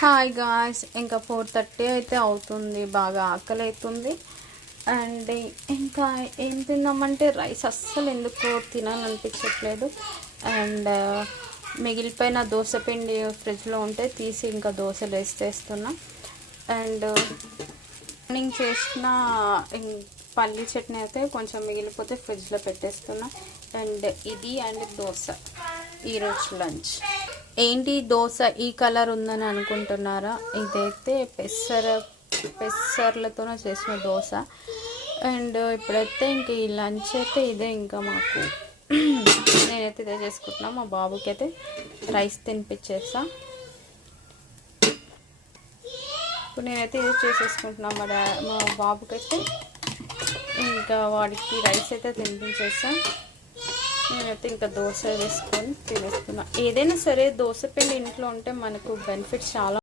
Hi guys, ఇంకా 4:30 అయితే అవుతుంది. బాగా ఆకలి అవుతుంది. అండ్ ఇంకా ఏం తిందామంటే రైస్ అస్సలు ఎందుకో తినాలనిపించట్లేదు. అండ్ మిగిలిపోయిన దోశ పిండి ఫ్రిడ్జ్లో ఉంటే తీసి ఇంకా దోశలు వేసేస్తున్నా. అండ్ మార్నింగ్ చేసిన పల్లీ చట్నీ అయితే కొంచెం మిగిలిపోతే ఫ్రిడ్జ్లో పెట్టేస్తున్నా. అండ్ ఇది అండ్ దోశ ఈరోజు లంచ్. ఏంటి దోశ ఈ కలర్ ఉందని అనుకుంటున్నారా? ఇదైతే పెసర్లతోనే చేసిన దోశ. అండ్ ఇప్పుడైతే ఇంక ఈ లంచ్ అయితే ఇదే. ఇంకా మాకు నేనైతే ఇదే చేసుకుంటున్నా. మా బాబుకి అయితే రైస్ తినిపించేస్తా. ఇప్పుడు నేనైతే ఇదే చేసేసుకుంటున్నా. మా బాబుకి అయితే ఇంకా వాడికి రైస్ అయితే తినిపించేస్తా. నేనైతే ఇంకా దోశ వేసుకొని తినేస్తున్నా. ఏదైనా సరే దోశ పిండి ఇంట్లో ఉంటే మనకు బెనిఫిట్స్ చాలా